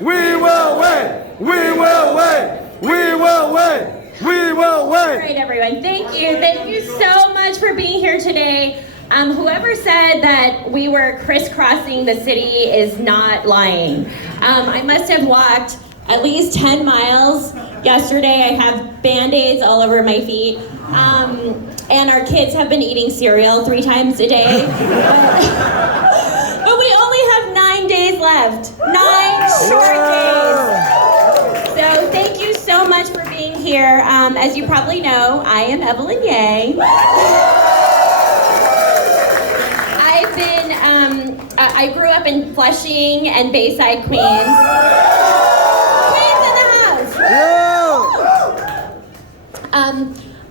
win! We will win! We will win! We will win! We will win! All right, everyone. Thank you. Thank you so much for being here today. Whoever said that we were crisscrossing the city is not lying. I must have walked at least 10 miles yesterday. I have Band-Aids all over my feet. And our kids have been eating cereal 3 times a day. But we only have 9 days left. 9 short days. So thank you so much for being here. As you probably know, I am Evelyn Yang. I grew up in Flushing and Bayside, Queens. Queens in the house!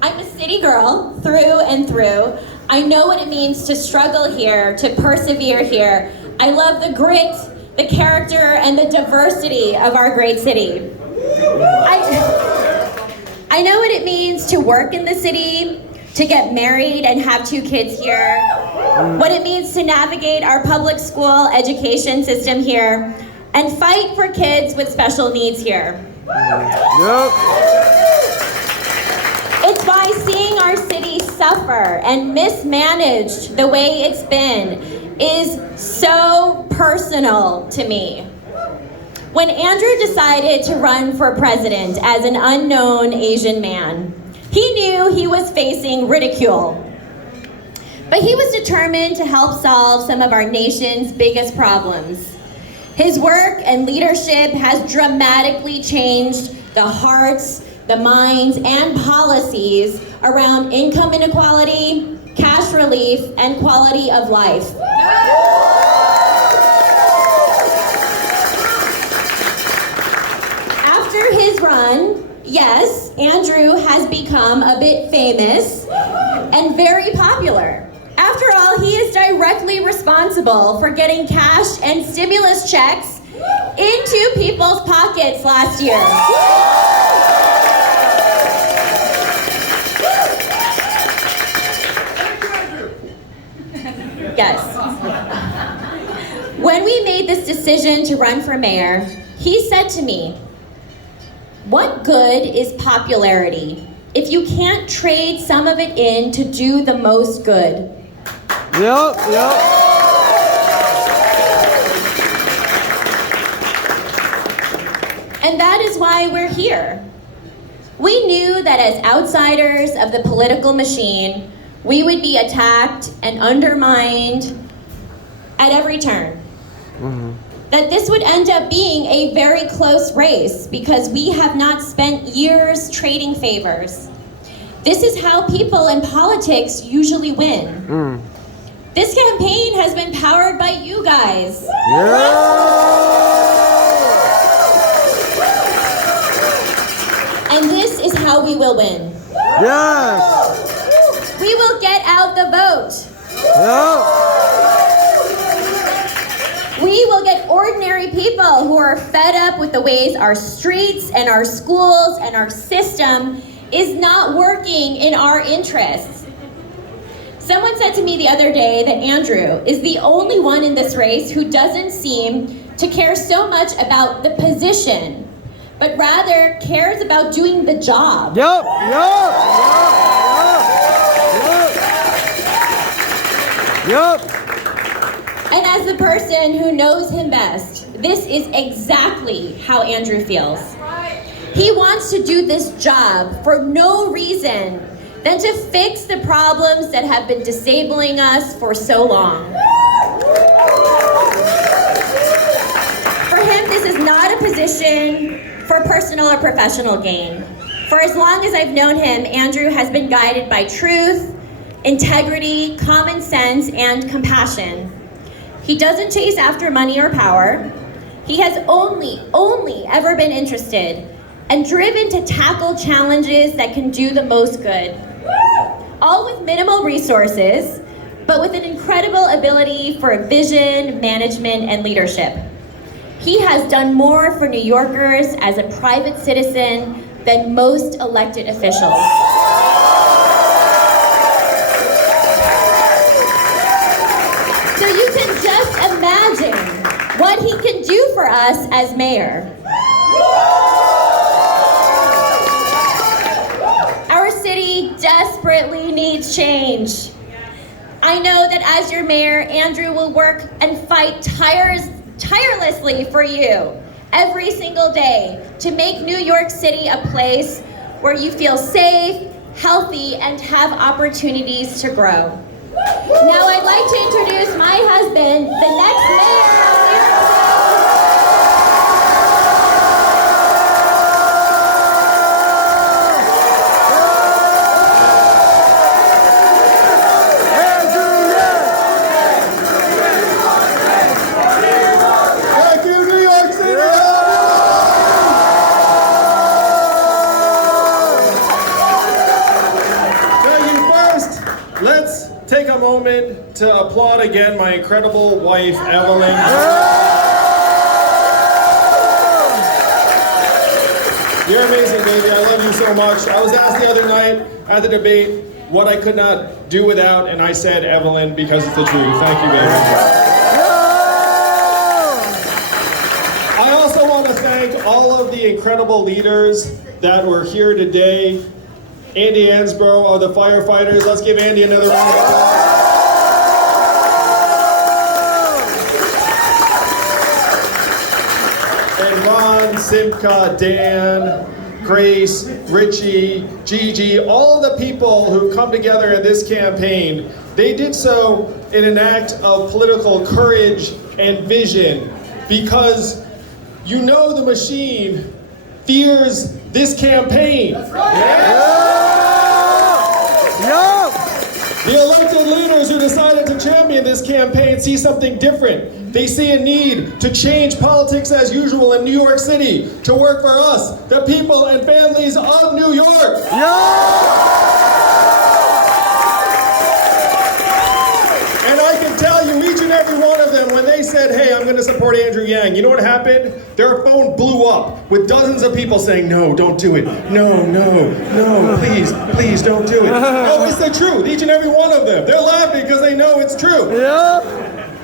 I'm a city girl through and through. I know what it means to struggle here, to persevere here. I love the grit, the character, and the diversity of our great city. I know what it means to work in the city, to get married and have 2 kids here, what it means to navigate our public school education system here, and fight for kids with special needs here. Yep. It's why seeing our city suffer and mismanaged the way it's been is so personal to me. When Andrew decided to run for president as an unknown Asian man, he knew he was facing ridicule. But he was determined to help solve some of our nation's biggest problems. His work and leadership has dramatically changed the hearts, the minds, and policies around income inequality, cash relief, and quality of life. After his run, yes, Andrew has become a bit famous and very popular. After all, he is directly responsible for getting cash and stimulus checks into people's pockets last year. Yes. When we made this decision to run for mayor, he said to me, "What good is popularity if you can't trade some of it in to do the most good?" Yep. And that is why we're here. We knew that as outsiders of the political machine, we would be attacked and undermined at every turn. That this would end up being a very close race because we have not spent years trading favors. This is how people in politics usually win. This campaign has been powered by you guys. And this is how we will win. Yes. We will get out the vote. We will get ordinary people who are fed up with the ways our streets and our schools and our system is not working in our interests. Someone said to me the other day that Andrew is the only one in this race who doesn't seem to care so much about the position, but rather cares about doing the job. Yep. And as the person who knows him best, this is exactly how Andrew feels. He wants to do this job for no reason than to fix the problems that have been disabling us for so long. For him, this is not a position for personal or professional gain. For as long as I've known him, Andrew has been guided by truth, integrity, common sense, and compassion. He doesn't chase after money or power. He has only ever been interested and driven to tackle challenges that can do the most good. All with minimal resources, but with an incredible ability for vision, management, and leadership. He has done more for New Yorkers as a private citizen than most elected officials. So you can just imagine what he can do for us as mayor. Our city desperately needs change. I know that as your mayor, Andrew will work and fight tirelessly for you every single day to make New York City a place where you feel safe, healthy, and have opportunities to grow. Now I'd like to introduce my husband, the next mayor of New York Take a moment to applaud again my incredible wife, Evelyn. You're amazing, baby. I love you so much. I was asked the other night at the debate what I could not do without, and I said Evelyn because it's the truth. Thank you, baby. I also want to thank all of the incredible leaders that were here today. Andy Ansbro of the firefighters. Let's give Andy another round of applause. And Ron, Simca, Dan, Grace, Richie, Gigi, all of the people who come together in this campaign, they did so in an act of political courage and vision because you know the machine fears this campaign. That's right. The elected leaders who decided to champion this campaign see something different. They see a need to change politics as usual in New York City to work for us, the people and families of New York. And I can tell you, each and every one of them, when they said, hey, I'm going to support Andrew Yang, you know what happened? Their phone blew up with dozens of people saying, no, don't do it. No, no, no, please, please don't do it. No, it's the truth, each and every one of them. They're laughing because they know it's true. Yeah.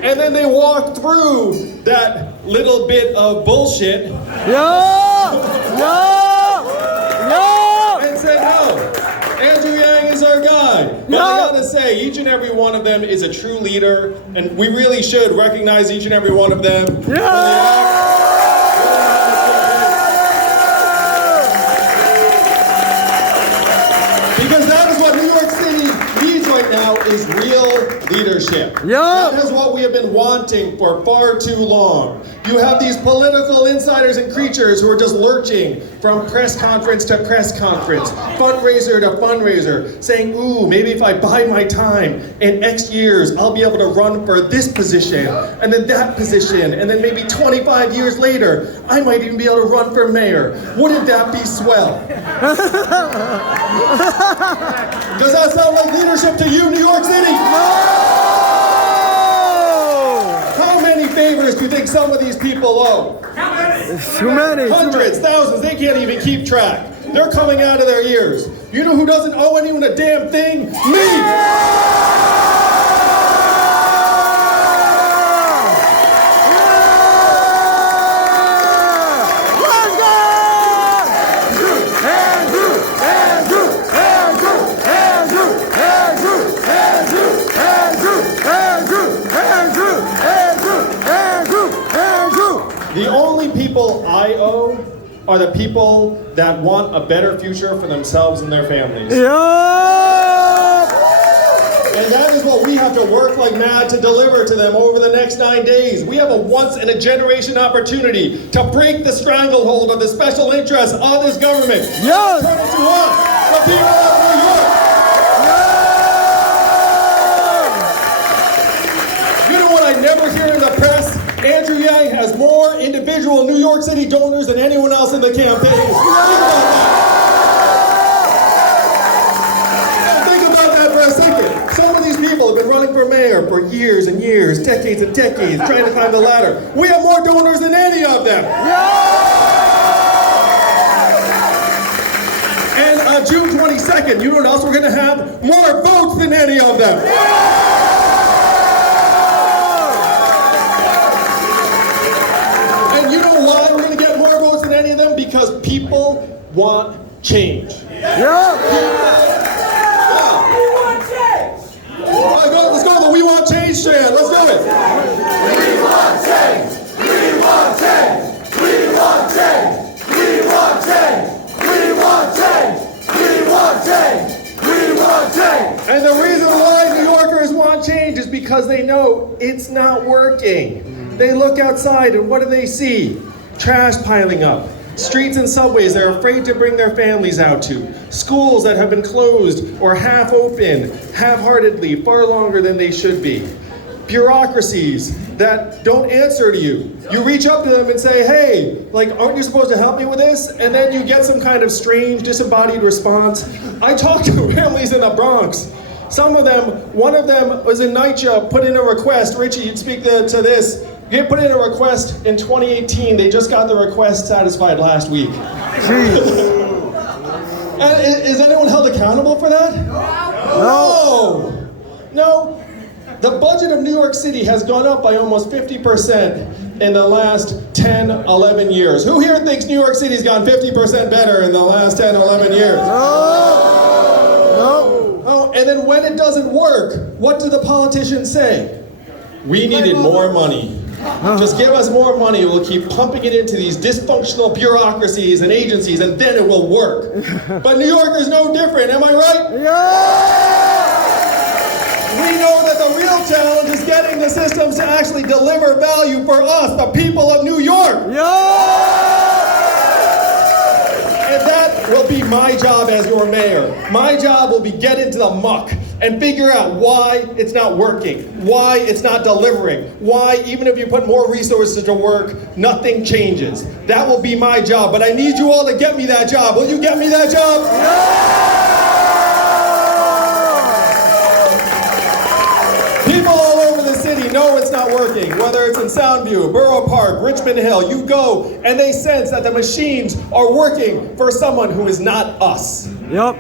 And then they walked through that little bit of bullshit. And said, no, Andrew Yang is our guy. But I gotta say, each and every one of them is a true leader, and we really should recognize each and every one of them. Because that is what New York City needs right now, is real leadership. That is what we have been wanting for far too long. You have these political insiders and creatures who are just lurching from press conference to press conference, fundraiser to fundraiser, saying, ooh, maybe if I bide my time, in X years, I'll be able to run for this position, and then that position, and then maybe 25 years later, I might even be able to run for mayor. Wouldn't that be swell? Does that sound like leadership to you, New York City? How many favors do you think some of these people owe? Too many. Hundreds, thousands, they can't even keep track. They're coming out of their ears. You know who doesn't owe anyone a damn thing? Me! The only people I owe are the people that want a better future for themselves and their families. And that is what we have to work like mad to deliver to them over the next 9 days. We have a once-in-a-generation opportunity to break the stranglehold of the special interests of this government. Turn it to us, the people of New York. You know what I never hear in the press? Andrew Yang has more individual New York City donors than anyone else in the campaign. Think about that for a second. Some of these people have been running for mayor for years and years, decades and decades, trying to climb the ladder. We have more donors than any of them. And on June 22nd, you know what else we're going to have? More votes than any of them. people want change. Yeah. All right, let's go to the We Want Change strand. Let's do it. We want change. We want change. We want change. We want change. We want change. We want change. We want change. And the reason why New Yorkers want change is because they know it's not working. They look outside and what do they see? Trash piling up. Streets and subways they're afraid to bring their families out to. Schools that have been closed or half open, half-heartedly, far longer than they should be. Bureaucracies that don't answer to you. You reach up to them and say, hey, like, aren't you supposed to help me with this? And then you get some kind of strange, disembodied response. I talked to families in the Bronx. Some of them, one of them was in NYCHA, put in a request. Richie, you'd speak to this. You put in a request in 2018. They just got the request satisfied last week. And is anyone held accountable for that? No. The budget of New York City has gone up by almost 50% in the last 10, 11 years. Who here thinks New York City's gone 50% better in the last 10, 11 years? No. Oh, and then when it doesn't work, what do the politicians say? We needed more money. Just give us more money, we'll keep pumping it into these dysfunctional bureaucracies and agencies, and then it will work. But New Yorkers no different, am I right? Yeah! We know that the real challenge is getting the systems to actually deliver value for us, the people of New York. And that will be my job as your mayor. My job will be get into the muck and figure out why it's not working, why it's not delivering, why even if you put more resources to work, nothing changes. That will be my job, but I need you all to get me that job. Will you get me that job? People all over the city know it's not working, whether it's in Soundview, Borough Park, Richmond Hill. You go and they sense that the machines are working for someone who is not us. Yep.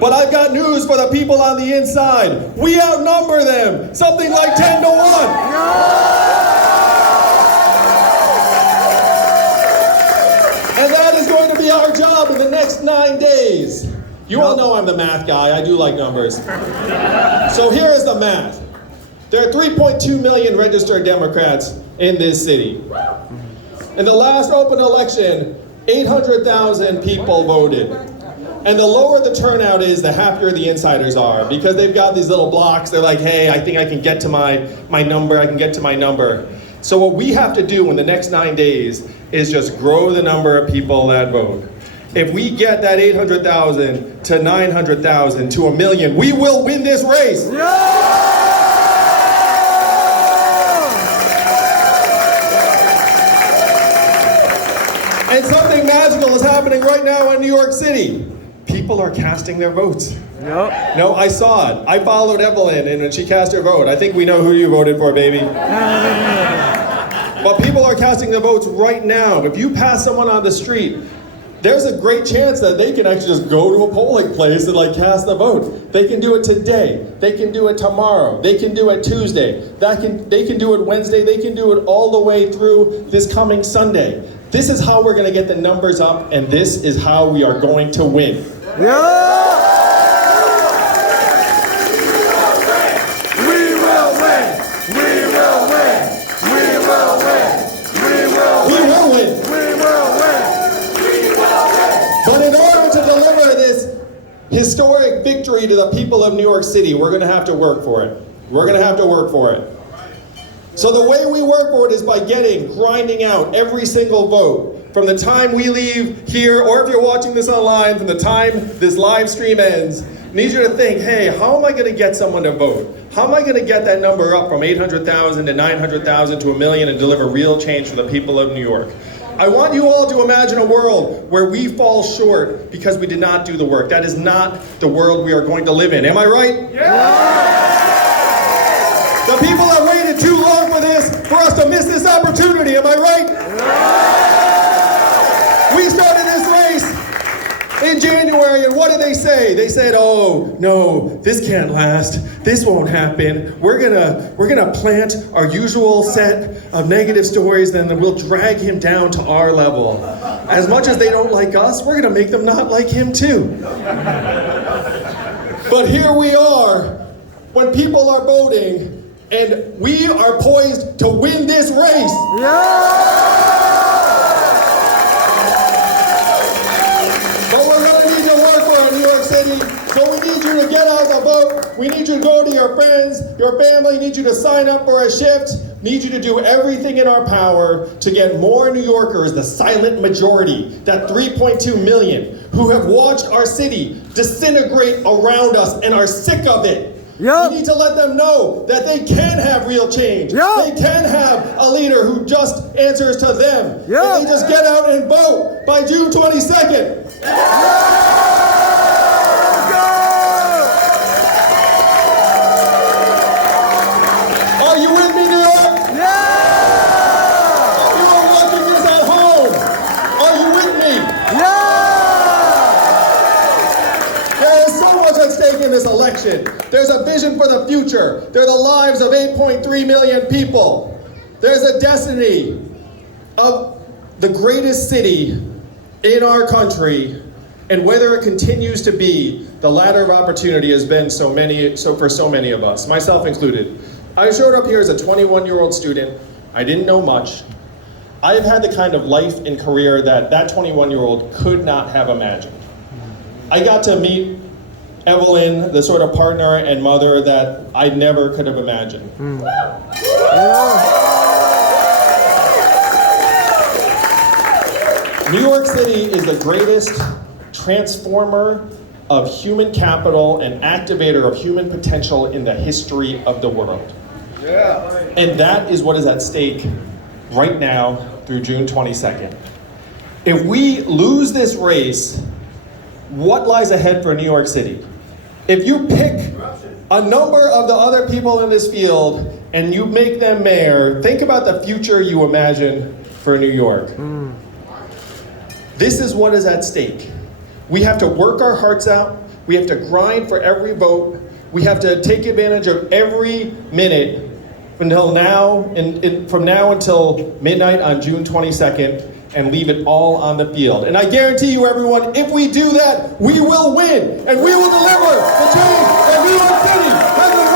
But I've got news for the people on the inside. We outnumber them, something like 10 to 1. And that is going to be our job in the next 9 days. You all know I'm the math guy. I do like numbers. So here is the math. There are 3.2 million registered Democrats in this city. In the last open election, 800,000 people voted. And the lower the turnout is, the happier the insiders are, because they've got these little blocks. They're like, hey, I think I can get to my number, I can get to my number. So what we have to do in the next 9 days is just grow the number of people that vote. If we get that 800,000 to 900,000 to 1 million, we will win this race. And something magical is happening right now in New York City. People are casting their votes. Yep. No, I saw it. I followed Evelyn and she cast her vote. I think we know who you voted for, baby. But people are casting their votes right now. If you pass someone on the street, there's a great chance that they can actually just go to a polling place and like cast the vote. They can do it today. They can do it tomorrow. They can do it Tuesday. They can do it Wednesday. They can do it all the way through this coming Sunday. This is how we're going to get the numbers up, and this is how we are going to win. Yeah! We will win! We will win! We will win! We will win! We will win! We will win! We will win! But in order to deliver this historic victory to the people of New York City, we're going to have to work for it. We're going to have to work for it. So the way we work for it is by grinding out every single vote. From the time we leave here, or if you're watching this online, from the time this live stream ends, I need you to think, hey, how am I going to get someone to vote? How am I going to get that number up from 800,000 to 900,000 to 1 million and deliver real change for the people of New York? I want you all to imagine a world where we fall short because we did not do the work. That is not the world we are going to live in. Am I right? Yeah! The people have waited too long for this, for us to miss this opportunity. Am I right? Yeah! We started this race in January, and what did they say? They said, oh, no, this can't last. This won't happen. We're gonna plant our usual set of negative stories, then we'll drag him down to our level. As much as they don't like us, we're gonna make them not like him too. But here we are, when people are voting, and we are poised to win this race. But we're gonna need your work for it, New York City. So we need you to get out the vote. We need you to go to your friends, your family, need you to sign up for a shift. Need you to do everything in our power to get more New Yorkers, the silent majority, that 3.2 million, who have watched our city disintegrate around us and are sick of it. We need to let them know that they can have real change. They can have a leader who just answers to them. If they just get out and vote by June 22nd. Are you with me, New York? Everyone watching this at home, are you with me? There is so much at stake in this election. There's a vision for the future. There are the lives of 8.3 million people. There's a destiny of the greatest city in our country, and whether it continues to be, the ladder of opportunity has been for so many of us, myself included. I showed up here as a 21-year-old student. I didn't know much. I've had the kind of life and career that 21-year-old could not have imagined. I got to meet Evelyn, the sort of partner and mother that I never could have imagined. New York City is the greatest transformer of human capital and activator of human potential in the history of the world. And that is what is at stake right now through June 22nd. If we lose this race, what lies ahead for New York City? If you pick a number of the other people in this field and you make them mayor, think about the future you imagine for New York. This is what is at stake. We have to work our hearts out. We have to grind for every vote. We have to take advantage of every minute until now, from now until midnight on June 22nd, and leave it all on the field. And I guarantee you, everyone, if we do that, we will win, and we will deliver the change that New York City has been